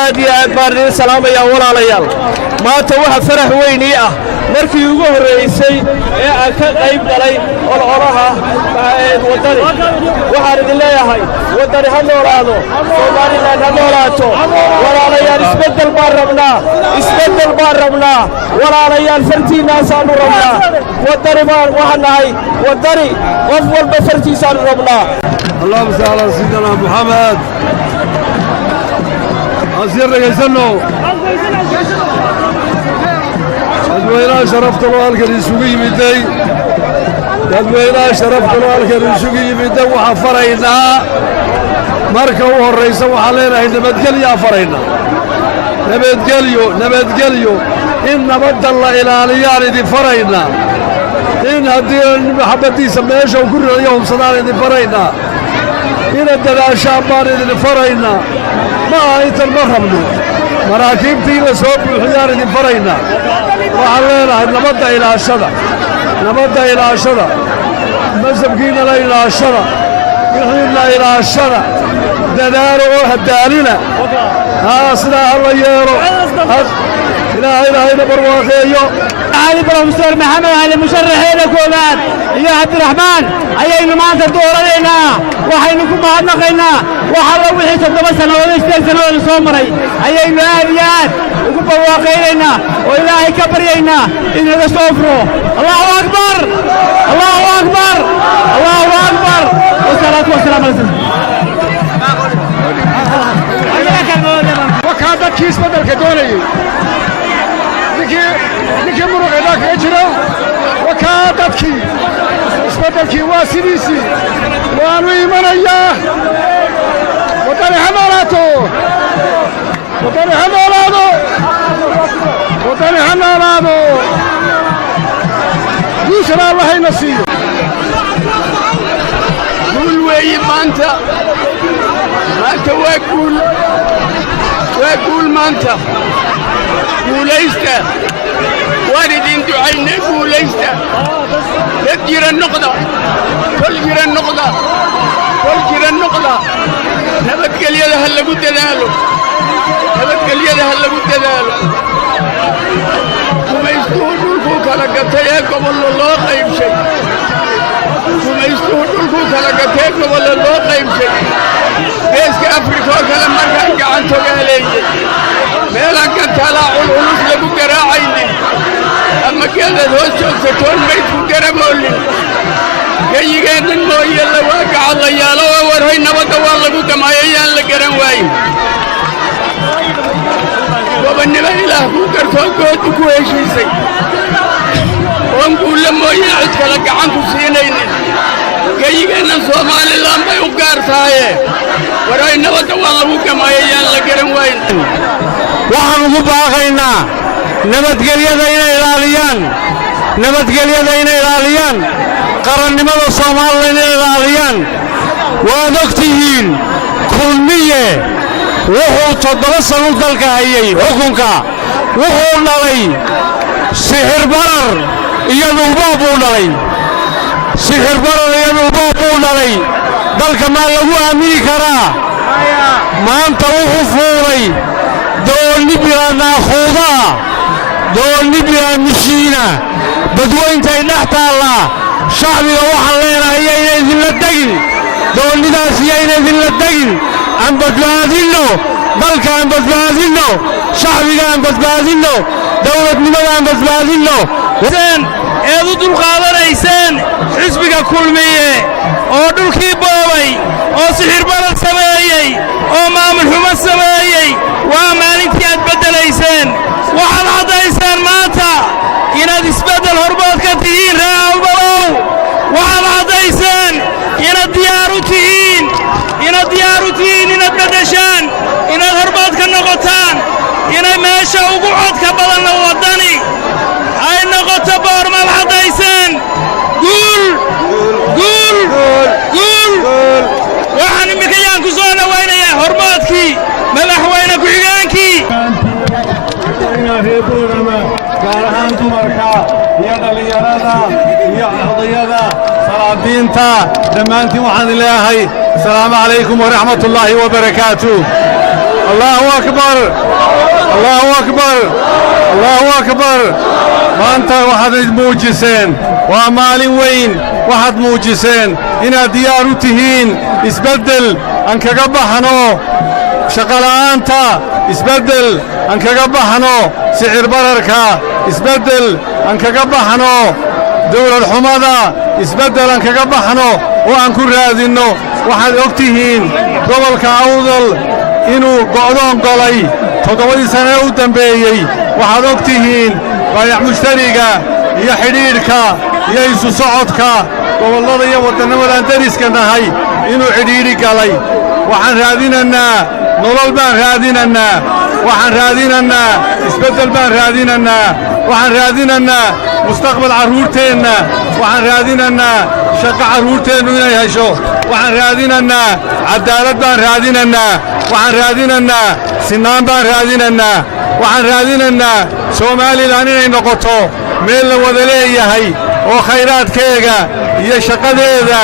aad iyo aad baan idin salaamayaa walaalayaal maanta waxa farax weynii ah markii ugu horreysay ee aan ka qayb galay ololaha waddani waxaan idin leeyahay waddani ha noolaado Soomaaliland ha noolaato walaalayaal isbeddel baan rabnaa walaalayaal fartiinaasaanu rabnaa waddani baan waxaan nahay waddani qof walba fartiisaanu rabnaa اللهم صل على سيدنا محمد أسير يسنو dadweynaha sharafta loo halkan isugu yimiday waxaa faraynaa marka u horraysa waxaan leenahay nabadgelyaa faraynaa nabadgelyo in nabadda la ilaaliyaan idin faraynaa in haddii maxabaddiisa meesha uu ku rirayo hubsadaan idin faraynaa inaad dadaashaan baan idin faraynaa ma aha intan ma rabno maraakiibtii la soo buuxiyaan idin faraynaa waxaan leenahay nabadda ilaashada masabkiinna la ilaashada wixiinna ilaashada dadaalo oo hadaalina sidaa alla yeelo ilaahayna barwaaqeeyo علي بروفيسور محمد علي مشرحين كوباد يا عبد الرحمن أيين ما أنت دورنا وحينكم هنقينا وحلا وحي تدبر سنة ونشتري سنة ونصومري أيين آليات وكم واقعينا وإلهي كبرينا إن هذا صفره الله أكبر والصلاة والسلام على وكذا كيس بدل كدوني ninkii muruqeeda kaga jiro wakaa dadkii isbeddelkii waa sidiisii waanu imanayaa waddani ha noolaato guushana allahayna siiyo guul weeye maanta waa guul maanta guulaysta waan idin ducaynay guulaysta dad jira noqda kol jira noqda nabadgelyada ha lagu dadaalo gumaystuhu dhulkuu kala gatay ee gobollo loo qaybshay geeska afrika oo kale markaan gacantogaaleeyey meelaan kantalaa culculus lagu garaacaynin ama geedaad hoos joogsatoon maydku garamoolin geyigeennan mooye lawaa gacadlayaalo oo warhoy nabadda waa lagu damaayayaan la garan waayin gobonnimo ilaah kuu gartoo goodu ku heshiisay oon guulla mooye cid kale gacan ku siinaynin geyigeennan Soomaaliland bay u gaar tahaye warhoy nabadda waa lagu damaayayaan la garan waayin waxaan ugu baaqaynaa nabadgelyada inay ilaaliyaan qarannimada Soomaaliland inay ilaaliyaan waad ogtihiin kulmiye wuxuu 7 sano dalka hayay xukunka wuxuu dhalay sixir barar iyo dhulbaab uu dhalay dalka ma lagu aamini karaa maanta wuxuu fuulay dooni bila naaquuda dooni bila mishiina badwayntay dhex taalla shacbiga waxaan leenahay inay idinla tegin doonidaas inay idinla tegin aan badbaadinno dalka aan badbaadinno shacbiga aan badbaadinno dowladnimada aan badbaadinno eed u dulqaadanayseen xisbiga kulmiye oo dhulkii boobay oo sixir barar sameeyey oo maamul xumo sameeyey waa maalintii aad beddelayseen waxaad caddayseen maanta inaad isbeddel hormood ka tihiin reer awdalow waxaad caddayseen inaad diyaar u tihiin inaad beddeshaan inaad hormood ka noqotaan inay meesha ugu codka badanna waddani ay noqoto boormaad caddayseen guul waxaan iminka yaan ku soo dhawaynayaa hormoodkii madaxweyne ku-xigeenkii gaar ahaan dumarka iyo dhallinyarada iyo ardayada salaadiinta dhammaantiin waxaan leeyahay asalaamu calaykum waraxmatullaahi wabarakaatuh الله أكبر الله أكبر الله أكبر وأنت واحد موجسين ومال وين واحد موجسين إن ديارتهين اسبدل أنك قبحنو شغل أنت اسبدل أنك قبحنو سعر برركا اسبدل أنك قبحنو دور الحمادة اسبدل أنك قبحنو وأنكو رادينو واحد أكتهين قبل كعوضل إنو قعدون قلي تضوي سنة ودنبيي واحد أكتهين بايع مشتركة يا حريركا يا يسو صعدكا والله يا ودنا ولا دريسكا نهاي إنو حريري قلي وحن راديننا نولل بان راديننا وحن راديننا اسبدل بان راديننا وحن راديننا مستقبل عرورتنا وحن راديننا شقة عرورتنا وين يعيشوا وحن راديننا عدالة بان راديننا وحن راديننا سنان بان راديننا وحن راديننا سومالي لانين نقطو ميل ودليه هي وخيرات كيغا يا شقديدا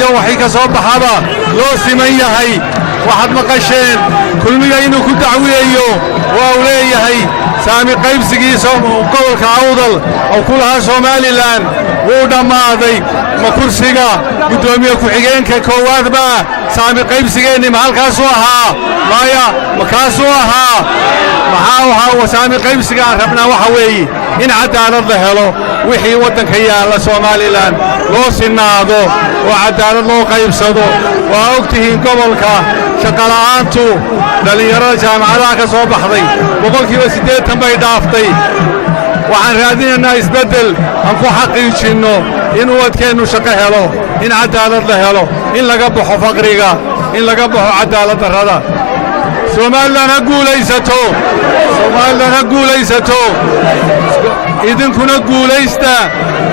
يا وحي كسو بخابا لو سميه هي واحد مقشين كل ميينو كدعويو واوليه هي سامي قيب سقيسو وقولك عوضل او كلها سومالي لان ودماضي ما كرسيغا قدوميه كحيجينكا كواد با سامي قيب سقيني محلكاسو اها مايا مكاسو اها maxaa وسامي قيب سقان ربنا waxa weey in cadaalad la helo wixii wadanka yaala Soomaaliland loo sinaado oo cadaalad loo qaybsado waa ogtihiin gobolka shaqalaantu dhalinyarada jaamacadaha ka soo baxday boqolkiiba 80 bay dhaaftay waxaan raadinaynaa isbedel aan ku xaqiijino in wadkeenu shaqo helo in cadaalad la helo in laga baxo faqriga in laga baxo cadaalad darrada Somaliland ha guulaysato Somaliland ha guulaysato idinkuna guulaysta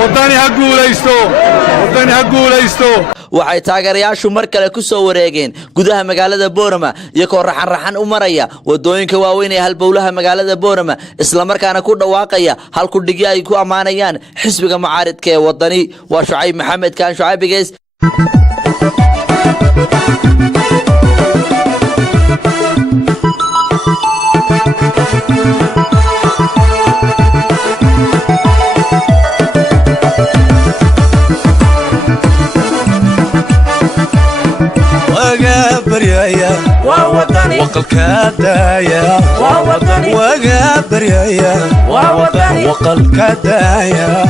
wadani ha guulaysto wadani ha guulaysto waxay taageerayaashu mar kale ku soo wareegeen gudaha magaalada Boorama iyagoo raxan u maraya wadooyinka waaweyn ee halbowlaha magaalada Boorama isla markaana ku dhawaaqaya hal ku dhigi ay ku amaanayaan xisbiga mucaaradka ee wadani waa Shucayb Maxamed kaan Shucaybigeys بريايا وقلك دايا وقا بريايا وقلك دايا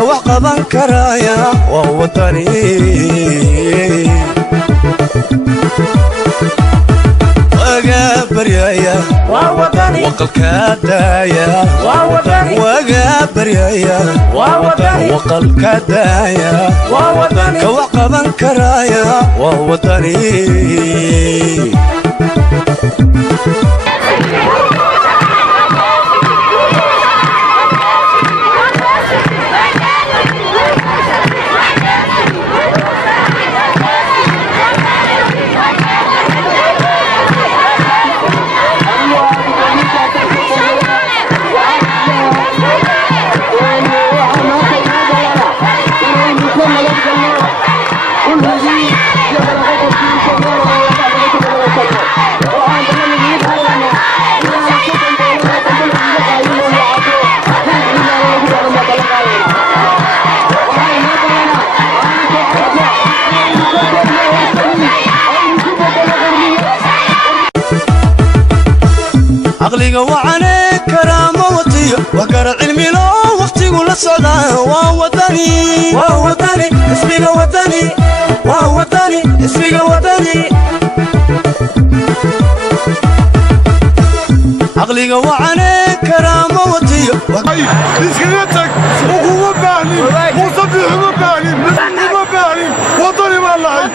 وقضا كرايا ووطني وقابر يا وقلك دايا وقابر يا وقلك دايا وقضا كرايا ووطني عقلي وعليك كرامة watiyo wakara cilmi lo waqtigu la socda waa wadani ismiga wadani waa wadani ismiga wadani عقليقة وعلي كرامة وطية إسكريتك وهو باهلين وصبيح وباهلين وباهلين وطني والله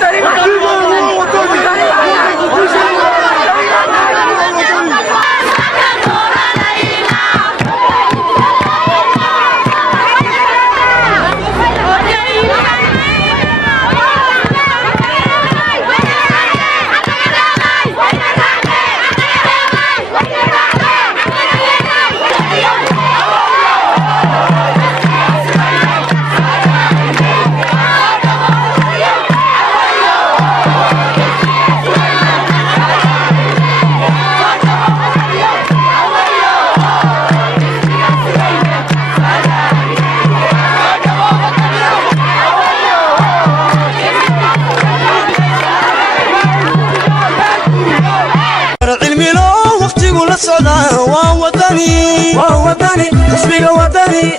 وطني اسمي وطني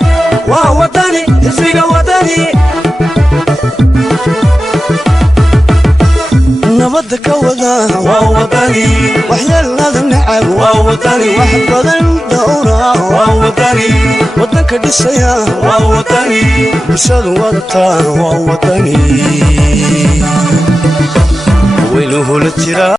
وطني اسمي وطني نبضك وذا وطني وحيال هذا النعم وطني وحب الدورة وطني وطنك دسيا وطني بشاد وطن وطني ويله للتراب